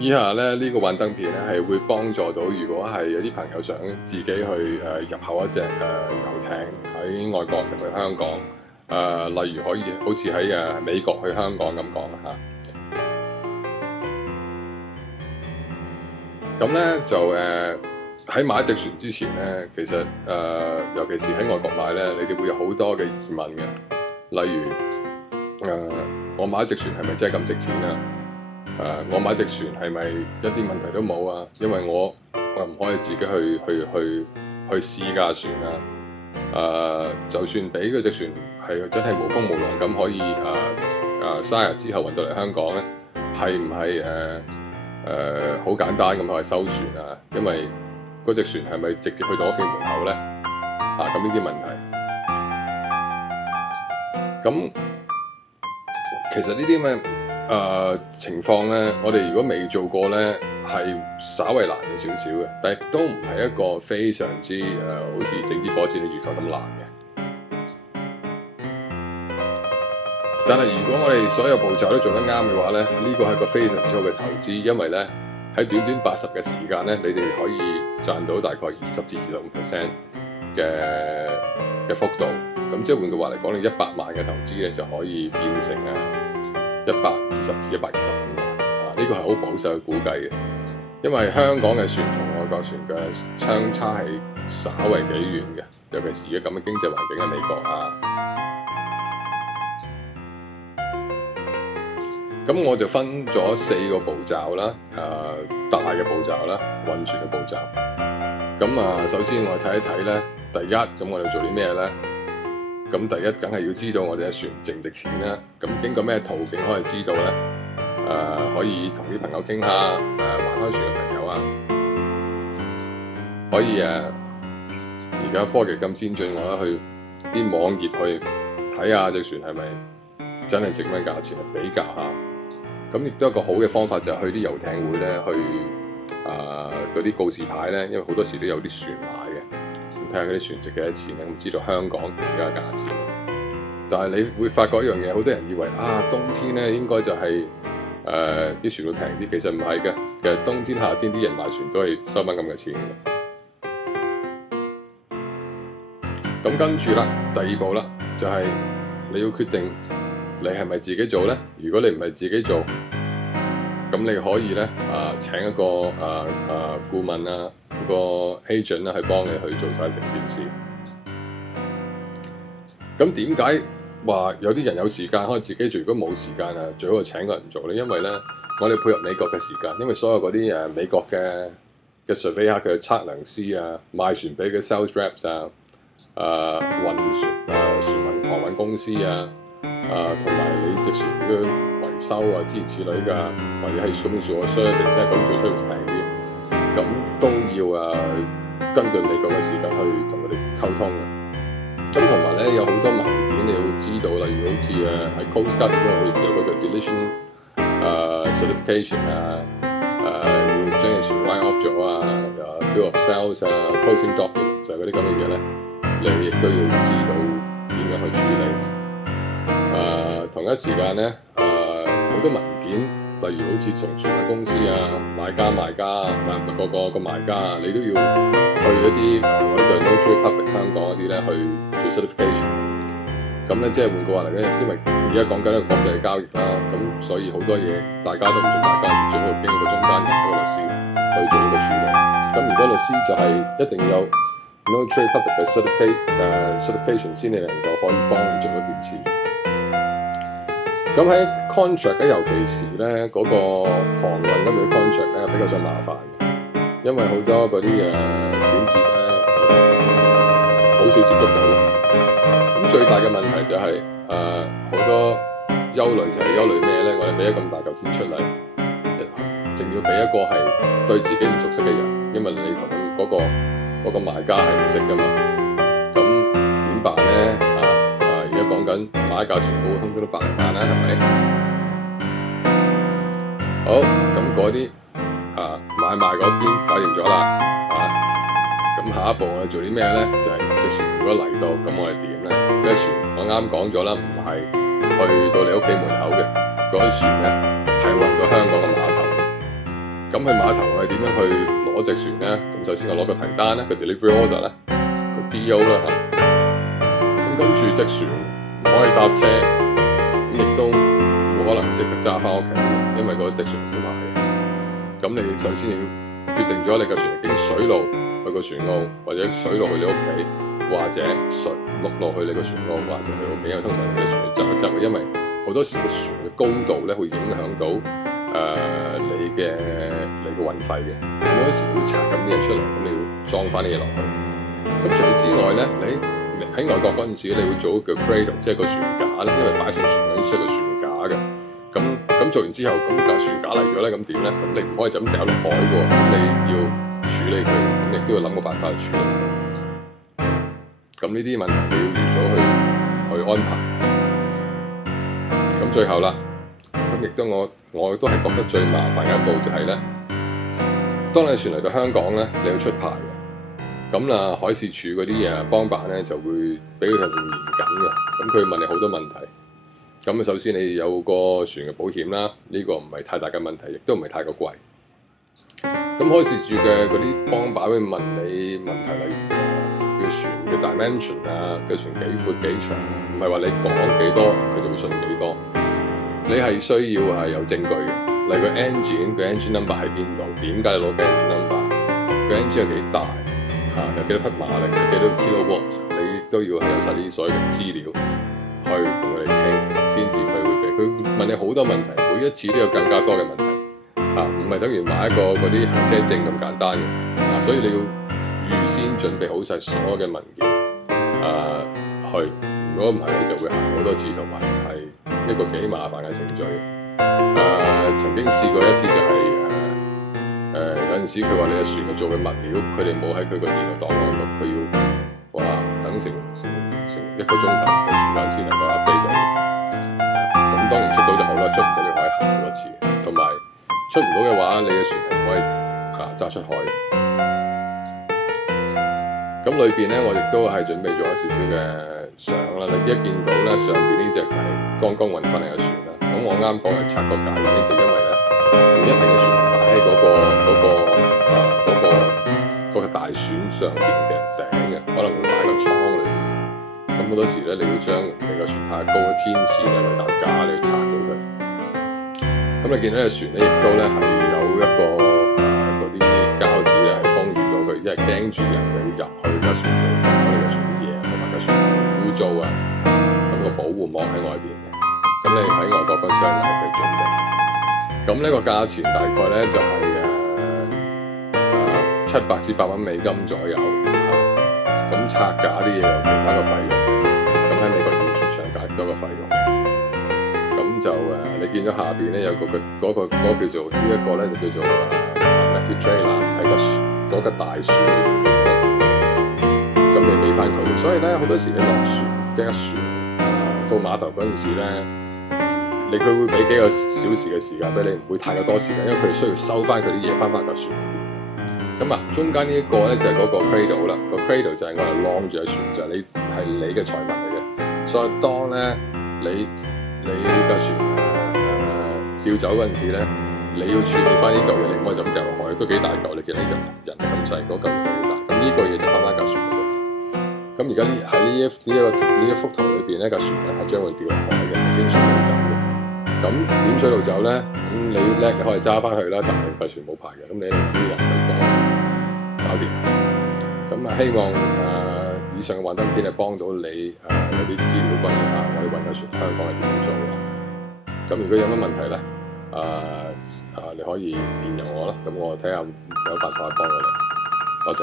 以下咧呢個幻燈片咧係會幫助到，如果係有啲朋友想自己去入口一隻遊艇喺外國入去香港，例如可以好似喺美國去香港咁講啦嚇。咁咧就喺買一隻船之前咧，其實尤其是喺外國買咧，你哋會有好多嘅疑問嘅，例如我買一隻船係咪真係咁值錢啊？我買隻船係咪一啲問題都冇啊？因為我唔可以自己去試架船啊！就算俾嗰隻船係真係無風無浪咁可以3日之後運到嚟香港咧，係唔係好簡單咁可以收船啊？因為嗰隻船係咪直接去到屋企門口咧？咁呢啲問題，咁其實呢啲咁嘅情況咧，我哋如果未做過咧，係稍為難咗少少嘅，但係都唔係一個非常之好似整支火箭嘅月球咁難嘅。但係如果我哋所有步驟都做得啱嘅話咧，呢個係個非常之好嘅投資，因為咧喺短短80嘅時間咧，你哋可以賺到大概20至25% 嘅幅度。咁即係換句話嚟講，你100萬嘅投資咧就可以變成120至125萬。呢個係好保守嘅估計嘅，因為香港嘅船同外國船嘅相差係稍為幾遠嘅，尤其是而家咁嘅經濟環境喺美國啊。咁我就分咗4個步驟啦，大嘅步驟啦，運船嘅步驟。咁首先我哋睇一睇咧，第一，咁我哋做啲咩咧？咁第一梗係要知道我哋嘅船值唔值錢啦。咁經過咩途徑可以知道咧？可以同啲朋友傾下，玩開船嘅朋友啊，可以而家科技咁先進，我覺得去啲網頁去睇下隻船係咪真係值咩價錢，去比較下。咁亦都有一個好嘅方法就係去啲遊艇會咧，去嗰啲告示牌咧，因為好多時都有啲船賣嘅，咁睇下嗰啲船值幾多錢咧，咁知道香港而家嘅價錢。但係你會發覺一樣嘢，好多人以為冬天咧應該就係啲船會平啲，其實唔係嘅。其實冬天夏天啲人買船都係收翻咁嘅錢嘅。咁跟住啦，第2步啦，就係你要決定你係咪自己做咧？如果你唔係自己做，咁你可以咧請一個顧問啊，一個 agent 去幫你去做晒成件事。咁點解話有啲人有時間可以自己做，如果冇時間最好係請個人做咧？因為咧，我哋配合美國嘅時間，因為所有嗰啲美國嘅 surveyor 嘅測量師啊，賣船俾嘅 sales reps 運船船運航運公司同埋你隻船嘅維修諸如此類㗎，或者係咁做個 service 咁做 service 平啲，咁都要根據美國嘅時間去同佢哋溝通嘅。咁同埋咧，有好多文件你要知道，例如好似喺 Coast Guard 咁樣有嗰個 deletion certification 要將隻船 write off 咗bill of sales closing document 就係嗰啲咁嘅嘢咧，你亦都要知道點樣去處理。同一時間咧，好多文件，例如好似從船嘅公司買家賣家個賣家你都要去一啲我呢個 Notary Public 香港嗰啲咧去做 certification。咁咧即係換句話嚟咧，因為而家講緊一個國際嘅交易啦，咁所以好多嘢大家都唔信大家事，最好經過中間人一個律師去做呢個處理。咁如果律師就係一定要有 Notary Public 嘅 certification 先，你能夠可以幫你做一件事。咁喺 contract 咧，尤其是咧嗰個航運嗰類 contract 咧比較上麻煩嘅，因為好多嗰啲小節咧好少接觸到。咁最大嘅問題就係好多憂慮就係憂慮咩咧？我哋俾咗咁大嚿錢出嚟，仲要俾一個係對自己唔熟悉嘅人，因為你同嗰個賣家係唔識噶嘛。咁點辦咧？而家講緊買一架船普通都100萬啦，係咪？好，咁嗰啲買賣嗰邊搞掂咗啦，咁下一步我哋做啲咩咧？就係隻船如果嚟到，咁我哋點咧？呢隻船我啱講咗啦，唔係去到你屋企門口嘅，嗰隻船咧係運到香港嘅碼頭。咁去碼頭我哋點樣去攞隻船咧？咁首先我攞個提單咧，個 delivery order 咧，個 DO 啦嚇。咁跟住隻船唔可以搭車，咁亦都冇可能即刻揸翻屋企，因為嗰隻船唔好賣嘅。咁你首先要決定咗你個船經水路去個船澳，或者水路去你屋企，或者陸路去你個船澳，或者去屋企。因為通常你嘅船要側一側嘅，因為好多時個船嘅高度咧會影響到你嘅運費嘅。咁嗰時會拆咁啲嘢出嚟，咁你要裝翻啲嘢落去。咁除此之外咧，你喺外國嗰陣時，你會做一個 cradle， 即係個船架啦，因為擺上船嗰啲需要個船架嘅。咁做完之後，咁架船架嚟咗咧，咁點咧？咁你唔可以就咁掉落海喎，咁你要處理佢，咁亦都要諗個辦法去處理佢。咁呢啲問題你要預早去安排。咁最後啦，咁亦都我都係覺得最麻煩嘅一步就係咧，當你船嚟到香港咧，你要出牌嘅。咁啦，海事處嗰啲幫辦咧就會比佢更嚴謹嘅。咁佢問你好多問題。咁首先你有個船嘅保險啦，呢個唔係太大嘅問題，亦都唔係太過貴。咁海事處嘅嗰啲幫辦會問你問題，例如叫船嘅 dimension 啊，嘅船幾闊幾長，唔係話你講幾多佢就會信幾多。你係需要係有證據嘅，例如個 engine number 喺邊度，點解你攞個 engine number，個 engine 有幾大有幾多匹馬力，有幾多 kilowatt， 你都要係有晒呢啲所有嘅資料。去同佢哋傾，先至佢會俾佢問你好多問題，每一次都有更加多嘅問題，唔係等於買一個嗰啲行車證咁簡單嘅，所以你要預先準備好晒所有嘅文件，去，如果唔係你就會行好多次，同埋係一個幾麻煩嘅程序。曾經試過一次就係有陣時佢話你嘅船嘅做嘅物料，佢哋冇喺佢個電腦檔案度，佢要等成一個鐘頭嘅時間先能夠 update 到。咁當然出到就好啦，出唔到你可以行好多次。同埋出唔到嘅話，你嘅船係唔可以揸出海嘅。咁裏邊咧，我亦都係準備咗少少嘅相啦。你一見到咧，上邊呢隻就係剛剛運翻嚟嘅船啦。咁我啱講係拆個架原因就因為咧，唔一定嘅船擺喺嗰個大船上邊嘅頂嘅，可能會擺喺個艙裏邊。咁好多時咧，你要將你個船太高嘅天線啊，為擔架，你要拆咗佢。咁你見到隻船咧，亦都咧係有一個嗰啲膠紙咧係封住咗佢，因為驚住人哋會入去架船度搞你架船啲嘢，同埋架船污糟啊。咁個保護膜喺外邊嘅。咁你喺外國嗰時係佢準備。咁呢個價錢大概咧就係700至800蚊美金左右。咁拆架啲嘢有其他嘅費用，咁喺美國完全上架多個費用。咁就你見到下邊咧有嗰個叫做呢一個咧就叫做Matthew Trailer 喺嗰個大船裏邊嘅咁你俾翻佢。所以咧好多時你落船嘅船到碼頭嗰陣時咧，佢會俾幾個小時嘅時間俾你，唔會太過多時間，因為佢哋需要收翻佢啲嘢翻架船。咁中間呢一個咧就係嗰個 cradle 啦，個 cradle 就係我哋晾住嘅船，就係你嘅財物嚟嘅。所以當咧你架船調走嗰陣時咧，你要處理翻呢嚿嘢，你唔可以就咁掉落海，都幾大嚿。你見到人咁細，嗰嚿嘢幾大。咁呢個嘢就翻架船嗰度。咁而家喺呢一幅圖裏邊咧，架船咧係將會掉落海嘅，係經水路走嘅。咁點水路走咧？咁你叻，你可以揸翻去啦，但係架船冇牌嘅，咁你揾啲人去幫搞掂。咁希望以上嘅幻燈片係幫到你有啲資料關於我哋運架船香港係點樣做啦。咁如果有乜問題咧，你可以電郵我啦，咁我睇下有辦法幫到你。多謝。